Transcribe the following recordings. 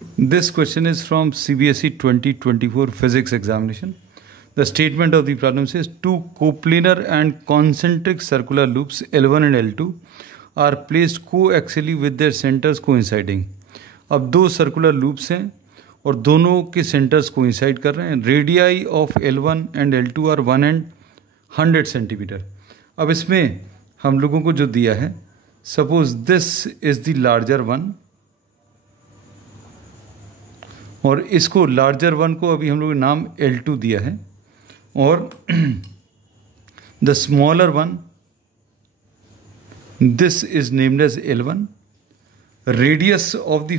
This question is from CBSE 2024 physics examination. The statement of the problem says two coplanar and concentric circular loops L1 and L2 are placed coaxially with their centers coinciding. अब दो circular loops हैं और दोनों के centres coincide कर रहे हैं. Radii of L1 and L2 are 1 and 100 centimeter. अब इसमें हम लोगों को जो दिया है, suppose this is the larger one और इसको लार्जर वन को अभी हम लोग ने नाम L2 दिया है और the smaller one this is named as L1. Radius of the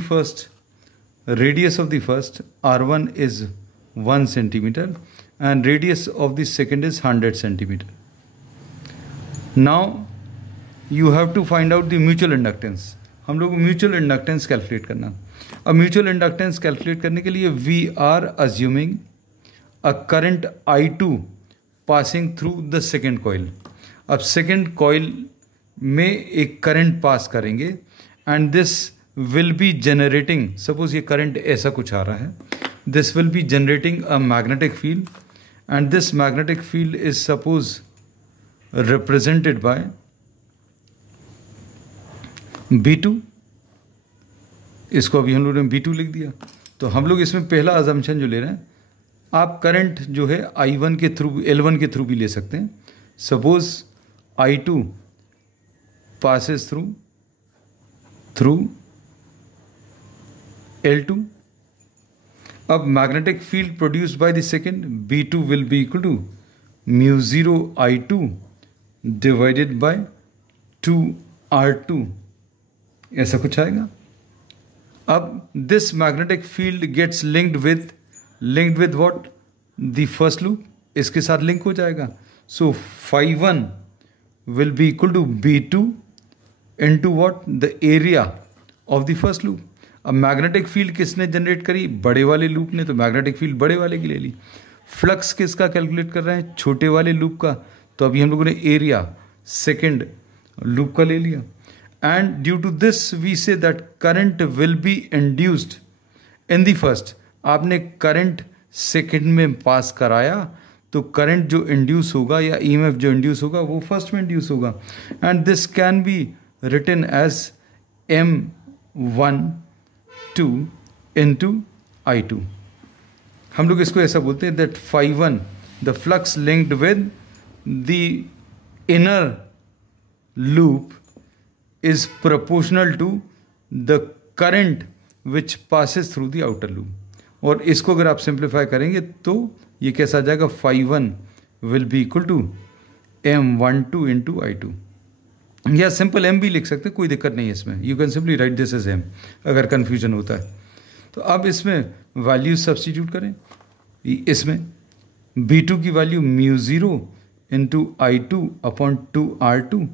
first R1 is 1 centimeter and radius of the second is 100 centimeter. Now you have to find out the mutual inductance. हम लोग mutual inductance calculate करना. अब mutual inductance calculate करने के लिए we are assuming a current I2 passing through the second coil. अब second coil में एक करंट पास करेंगे and this will be generating, suppose ये करंट ऐसा कुछ आ रहा है, this will be generating a magnetic field and this magnetic field is suppose represented by B2. इसको अभी हम लोग ने B2 लिख दिया. तो हम लोग इसमें पहला अजम्पशन जो ले रहे हैं, आप करंट जो है I1 के थ्रू L1 के थ्रू भी ले सकते हैं. Suppose I2 passes through L2. अब magnetic field produced by the second B2 will be equal to mu 0 I2 divided by 2R2. ऐसा कुछ आएगा. अब this magnetic field gets linked with what, the first loop. इसके साथ link हो जाएगा. So phi1 will be equal to B2 into what, the area of the first loop. अब magnetic field किसने जनरेट करी, बड़े वाले लूप ने, तो मैग्नेटिक फील्ड बड़े वाले की ले ली. फ्लक्स किसका कैलकुलेट कर रहे हैं, छोटे वाले लूप का, तो अभी हम लोगों ने एरिया सेकेंड लूप का ले लिया. And due to this we say that current will be induced in the first. आपने करंट सेकेंड में पास कराया तो करंट जो इंड्यूस होगा या EMF जो इंड्यूस होगा वो फर्स्ट में इंड्यूस होगा. And this can be written as M12 into I2. हम लोग इसको ऐसा बोलते हैं that phi1, the flux linked with the inner loop is proportional to the current which passes through the outer loop. और इसको अगर आप सिंप्लीफाई करेंगे तो ये कैसा आ जाएगा, phi1 will be equal to M12 into I2. या सिंपल M भी लिख सकते हैं, कोई दिक्कत नहीं है इसमें. You can simply write this as M अगर कन्फ्यूजन होता है. तो अब इसमें वैल्यू सब्स्टिट्यूट करें. इसमें B2 की value mu 0 into I2 upon 2R2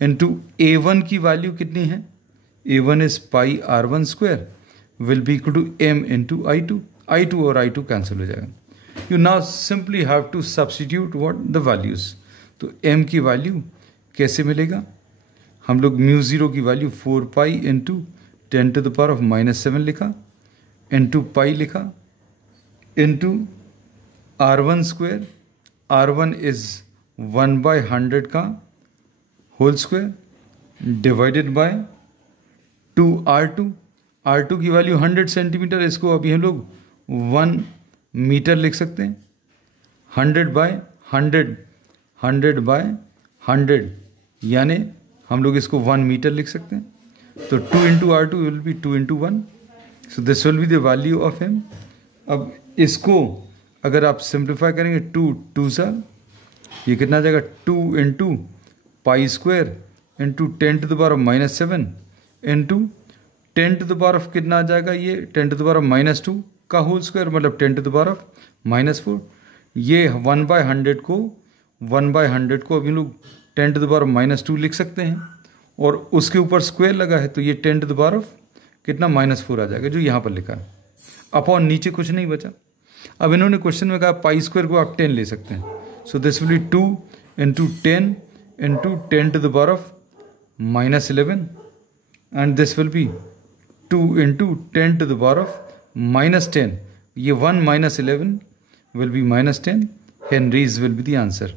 into A1 की वैल्यू कितनी है, A1 is pi R1 square will be equal to M into I2 और I2 कैंसिल हो जाएगा. You now simply have to substitute what the values. तो M की value कैसे मिलेगा, हम लोग म्यू 0 की value 4 pi into 10 to the power of -7 लिखा, इंटू पाई लिखा, into R1 square, R1 is 1/100 का whole square divided by 2R2. R2 की वैल्यू 100 सेंटीमीटर, इसको अभी हम लोग 1 मीटर लिख सकते हैं. 100 बाय 100 यानी हम लोग इसको 1 मीटर लिख सकते हैं. तो 2 into R2 will be 2 into 1. So this will be the value of M. अब इसको अगर आप सिंप्लीफाई करेंगे 2 सा ये कितना आ जाएगा, 2 into pi square into 10 to the power of -7 into 10 to the power of कितना आ जाएगा, ये 10 to the power of -2 का होल स्क्वायर, मतलब 10 to the power of -4. ये 1/100 को अभी लोग 10 to the power of -2 लिख सकते हैं और उसके ऊपर स्क्वायर लगा है तो ये 10 to the power of कितना -4 आ जाएगा जो यहाँ पर लिखा है. अपॉन नीचे कुछ नहीं बचा. अब इन्होंने क्वेश्चन में कहा पाई स्क्वायर को आप 10 ले सकते हैं. So this will B 2 into 10 into 10 to the power of -11 and this will be 2 into 10 to the power of -10. ये 1 - 11 will be -10. Henries will be the answer.